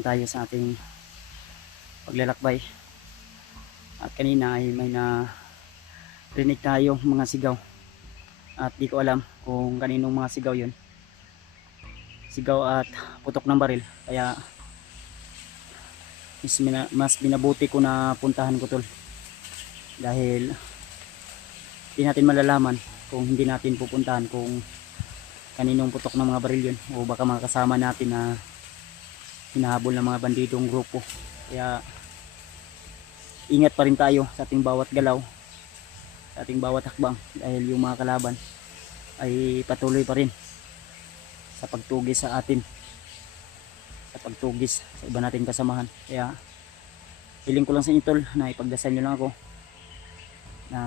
lang tayo sa ating paglalakbay. At kanina ay may narinig tayong mga sigaw. At di ko alam kung kaninong mga sigaw yun. Sigaw at putok ng baril. Kaya mas binabuti ko na puntahan ko tol. Dahil di natin malalaman kung hindi natin pupuntahan kung kaninong putok ng mga baril yun. O baka mga kasama natin na hinahabol ng mga bandidong grupo. Kaya ingat pa rin tayo sa ating bawat galaw, sa ating bawat hakbang, dahil yung mga kalaban ay patuloy pa rin sa pagtugis sa atin, sa pagtugis sa iba nating kasamahan. Kaya hiling ko lang sa inyo tol na ipagdasal nyo lang ako na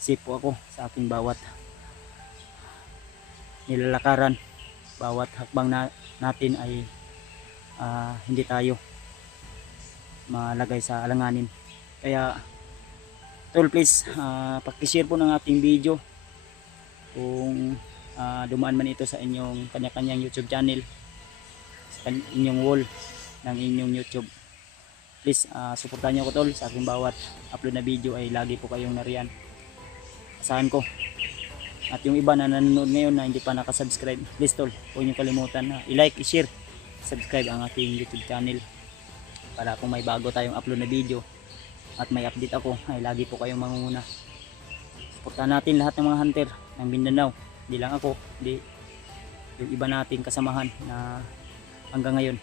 safe po ako sa ating bawat nilalakaran, bawat hakbang natin ay hindi tayo malagay sa alanganin. Kaya tol please pakishare po ng ating video kung dumaan man ito sa inyong kanya-kanyang YouTube channel, sa inyong wall ng inyong YouTube. Please suportahan nyo ako tol sa aking bawat upload na video, ay lagi po kayong nariyan, asahan ko. At yung iba na nanonood ngayon na hindi pa nakasubscribe, please tol huwag nyo kalimutan na i-like, i-share, subscribe ang ating YouTube channel para kung may bago tayong upload na video at may update ako ay lagi po kayong mangunguna. Suportahan natin lahat ng mga hunter ng Mindanao, hindi lang ako, hindi yung iba nating kasamahan na hanggang ngayon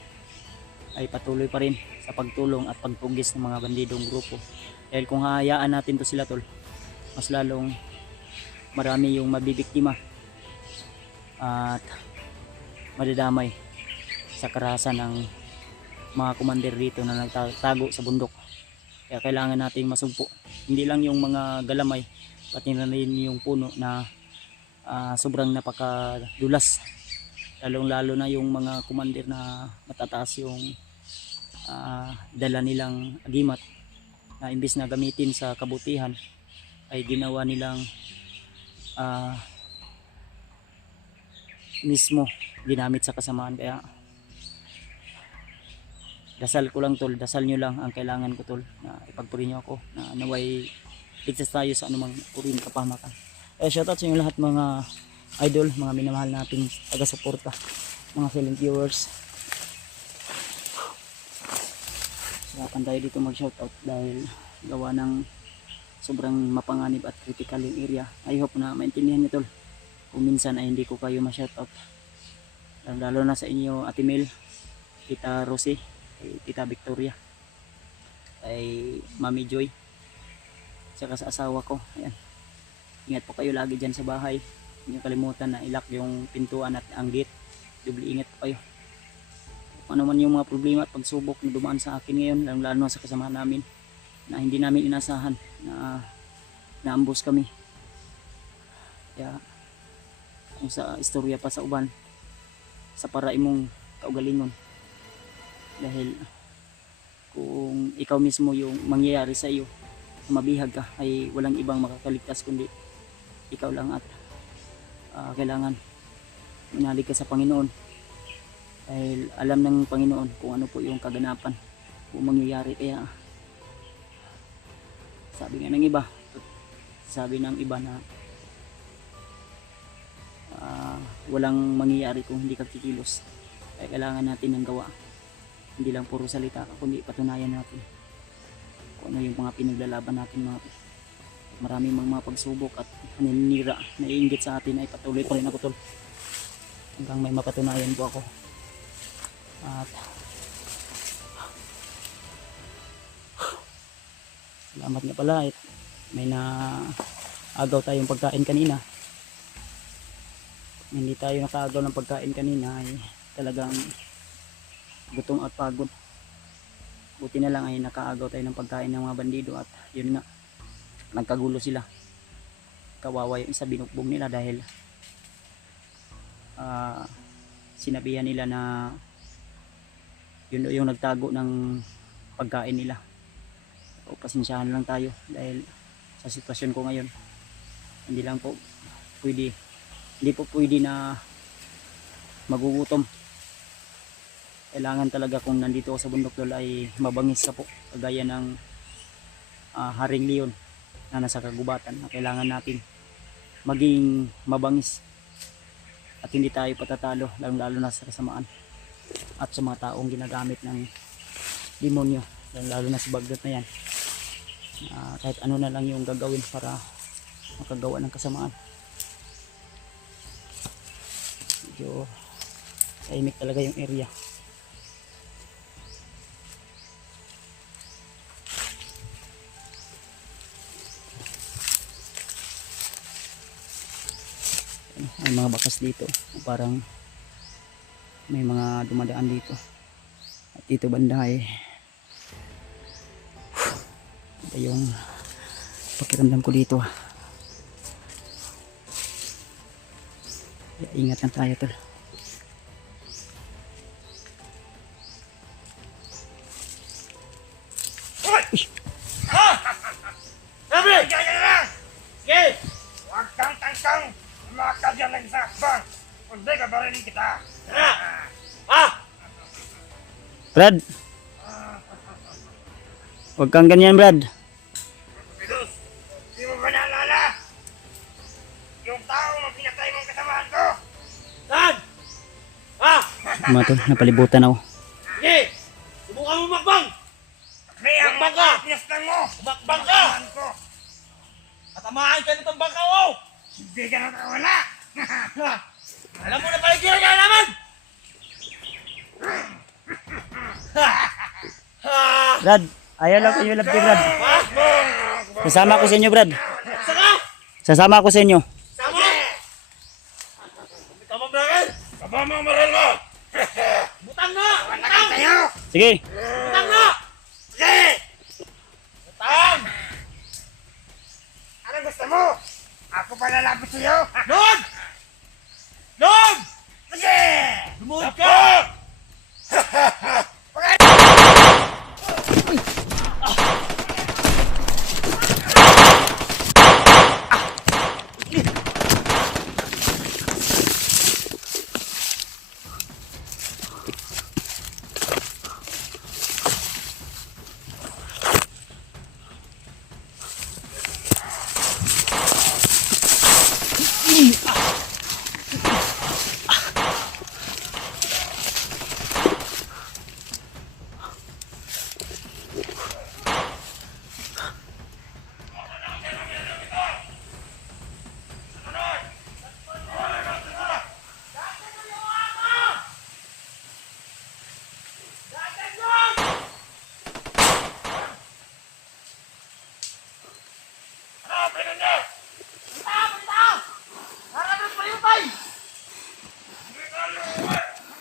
ay patuloy pa rin sa pagtulong at pagpugis ng mga bandidong grupo. Dahil kung hahayaan natin to sila tol, mas lalong marami yung mabibiktima at madadamay sa karahasan ng mga commander dito na nagtago sa bundok. Kaya kailangan nating masugpo, hindi lang yung mga galamay, pati na rin yung puno na sobrang napakadulas, lalong lalo na yung mga commander na matataas yung dala nilang agimat, na imbis na gamitin sa kabutihan ay ginawa nilang mismo ginamit sa kasamaan. Kaya dasal ko lang tol, dasal nyo lang ang kailangan ko tol, na ipagpuri nyo ako na naway ligtas tayo sa anumang uri ng kapahamakan. Shoutout sa inyo lahat mga idol, mga minamahal nating taga-suporta, mga silent viewers. Sarapan tayo dito mag-shoutout dahil gawa ng sobrang mapanganib at critical yung area. I hope na maintindihan nyo tol kung minsan ay hindi ko kayo ma-shoutout, lalo na sa inyo Ate Mel, Tita Rosie, Tita Victoria, ay Mami Joy, saka sa asawa ko. Ayan, ingat po kayo lagi dyan sa bahay, hindi kalimutan na ilock yung pintuan at ang gate. Doble ingat po kayo kung ano man yung mga problema at pagsubok na dumaan sa akin ngayon, lalo sa kasama namin na hindi namin inasahan na naambos kami. Kaya kung sa istorya pa sa uban, sa para imong kaugalingon, dahil kung ikaw mismo yung mangyayari sa iyo, mabihag ka, ay walang ibang makakaligtas kundi ikaw lang. At kailangan manalig ka sa Panginoon, dahil alam ng Panginoon kung ano po yung kaganapan kung mangyayari. Kaya sabi ng iba na walang mangyayari kung hindi ka kikilos. Kaya kailangan natin ng gawa, hindi lang puro salita kundi patunayan natin kung ano yung mga pinaglalaban natin. Maraming mga pagsubok at naninira, naiinggit sa atin, ay patuloy pa rin ako tol hanggang may mapatunayan po ako. At salamat nga pala, may naagaw tayong pagkain kanina. Hindi tayo nakaagaw ng pagkain kanina ay talagang gutom at pagod. Buti na lang ay nakaagaw tayo ng pagkain ng mga bandido, at yun nga, nagkagulo sila. Kawawa yung isa, binukbong nila dahil sinabihan nila na yun yung nagtago ng pagkain nila. O pasensyahan lang tayo dahil sa sitwasyon ko ngayon, hindi po pwede na magugutom Kailangan talaga kung nandito ako sa bundok tol ay mabangis ka po. Kagaya ng haring leon na nasa kagubatan na kailangan natin maging mabangis at hindi tayo patatalo lalo na sa kasamaan at sa mga taong ginagamit ng demonyo lalo na sa bagyot na yan. Kahit ano na lang yung gagawin para makagawa ng kasamaan. Medyo tahimik talaga yung area. May mga bakas dito, parang may mga dumadaan dito. At dito banda ay ito yung pakiramdam ko dito. Kaya ingat lang tayo tol. Huwag kang tangkang! Umakad yan lang sa akbang! Kundi ka barilin kita! Brad, huwag kang ganyan Brad. Pilus, di mo ba naalala? Yung tao na pinatay mong kasamahan ko? Saan? Mga tol, napalibutan ako. Sige! Subukan mo makbang! May ang Huwag ka! pinastan mo! Makbang ka! Kasamahan ko! Tatamaan ka nitong bangka mo! Hindi ka nakawala! Alam mo na paligyan ka naman! Brad, ayaw lang kayo labti Brad. Sasama ako sa inyo Brad. Saka! Sasama ako sa inyo. Sama! Tama ba rin? Baba mo ang maril mo! Butang na! Wala Butang! ka tayo! Sige. Butang na! Sige! Butang! Anong gusto mo? Ako pa lalapit sa'yo? Lord! Lord! Sige! Lumuhod ka!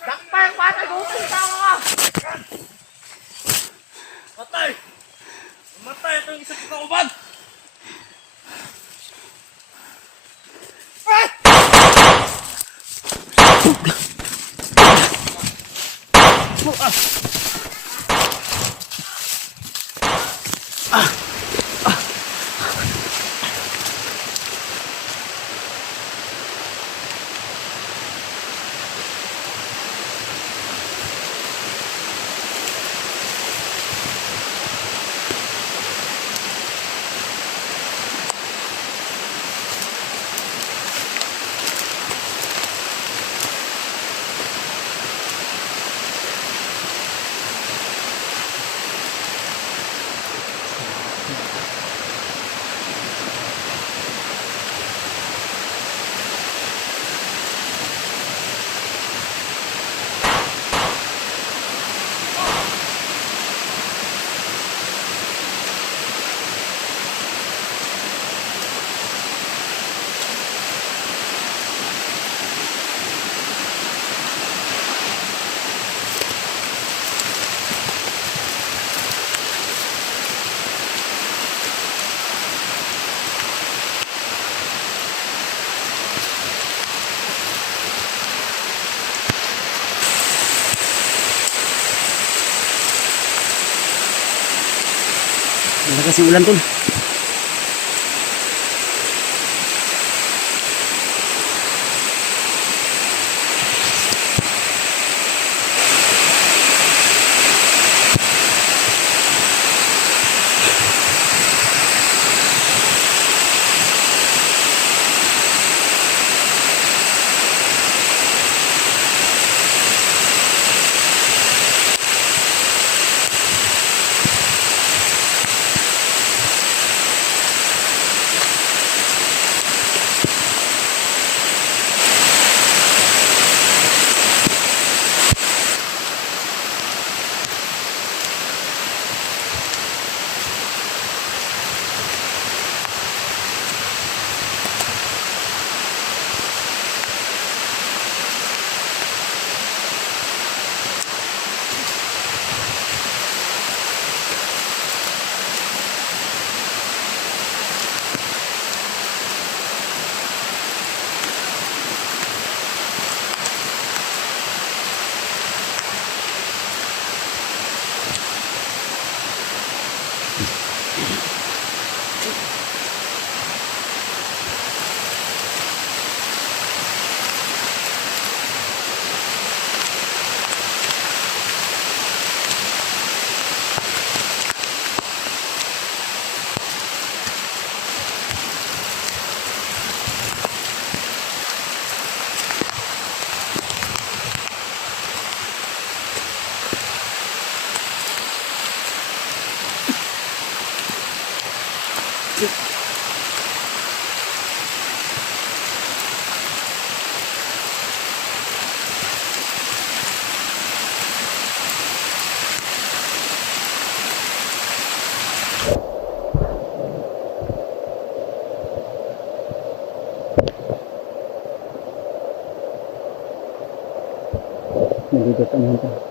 Dakpay ang patay! Gupin ka mga! Patay! Matay itong isang kauban! Malakas yung ulan tol. Nandito pa naman tayo.